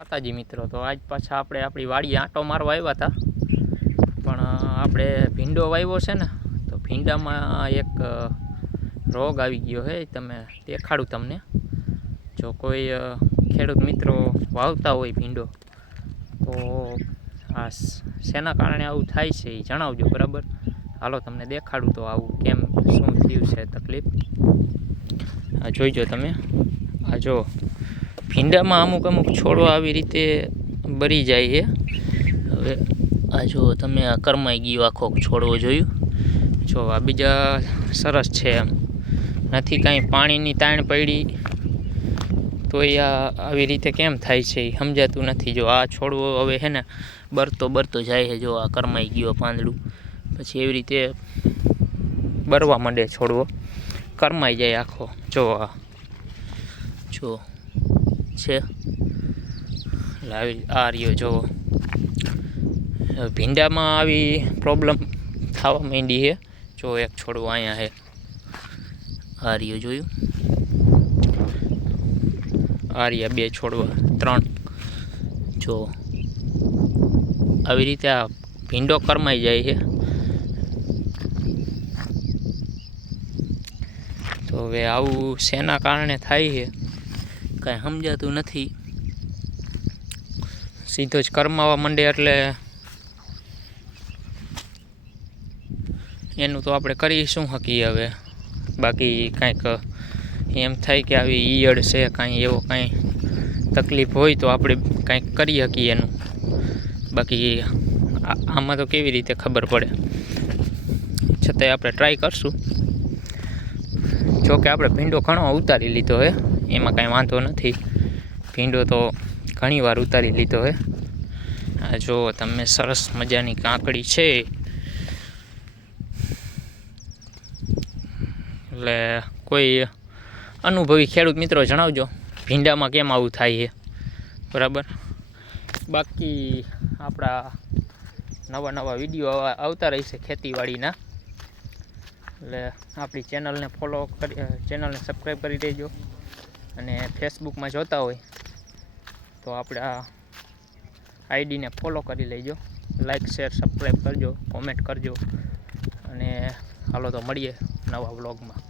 માતાજી મિત્રો, તો આજ પાછા આપણે આપણી વાડીએ આંટો મારવા આવ્યા હતા, પણ આપણે ભીંડો વાવ્યો છે ને, તો ભીંડામાં એક રોગ આવી ગયો છે. તમે દેખાડું તમને. જો કોઈ ખેડૂત મિત્રો વાવતા હોય ભીંડો, તો આ શેના કારણે આવું થાય છે એ જણાવજો. બરાબર, હાલો તમને દેખાડું તો આવું કેમ શું થયું છે તકલીફ. આ જોઈજો તમે. આ જો ભીંડામાં અમુક છોડવા આવી રીતે બરી જાય છે. હવે આ જો તમે આ કરમાઈ ગયો આખો છોડવો જોયું. જો આ બીજા સરસ છે, એમ નથી કાંઈ પાણીની તાણ પડી, તો એ આવી રીતે કેમ થાય છે એ સમજાતું નથી. જો આ છોડવો હવે છે ને બરતો જાય છે. જો આ કરમાઈ ગયો પાંદડું, પછી એવી રીતે બરવા માંડે છોડવો, કરમાઈ જાય આખો. જો આ જો છે આ રહ્યો. જો ભીંડામાં આવી પ્રોબ્લેમ થવા માંડી છે. જો એક છોડવો અહીંયા છે, આ રહ્યો જોયું. આ રહ્યા બે છોડવા, ત્રણ. જો આવી રીતે આ ભીંડો કરમાઈ જાય છે. તો હવે આવું શેના કારણે થાય છે કાંઈ સમજાતું નથી. સીધો જ કરમાવા માંડે એટલે એનું તો આપણે કરી શું શકીએ હવે. બાકી કાંઈક એમ થાય કે આવી ઈયળ છે, કાંઈ એવો કાંઈ તકલીફ હોય તો આપણે કાંઈક કરી શકીએ એનું. બાકી આમાં તો કેવી રીતે ખબર પડે. છતાંય આપણે ટ્રાય કરશું. જોકે આપણે ભીંડો ઘણો ઉતારી લીધો છે, એમાં કાંઈ વાંધો નથી. ભીંડો તો ઘણી વાર ઉતારી લીધો છે. આ જો તમે સરસ મજાની કાંકડી છે. એટલે કોઈ અનુભવી ખેડૂત મિત્રો જણાવજો ભીંડામાં કેમ આવું થાય છે. બરાબર. બાકી આપણા નવા વિડીયો આવતા રહેશે ખેતીવાડીના. એટલે આપણી ચેનલને ફોલો કરી, ચેનલને સબસ્ક્રાઈબ કરી દેજો. અને ફેસબુકમાં જોતા હોય તો આપણા આઈડીને ફોલો કરી લેજો. લાઈક શેર સબસ્ક્રાઈબ કરજો, કોમેન્ટ કરજો. અને હાલો તો મળીએ નવા વ્લોગમાં.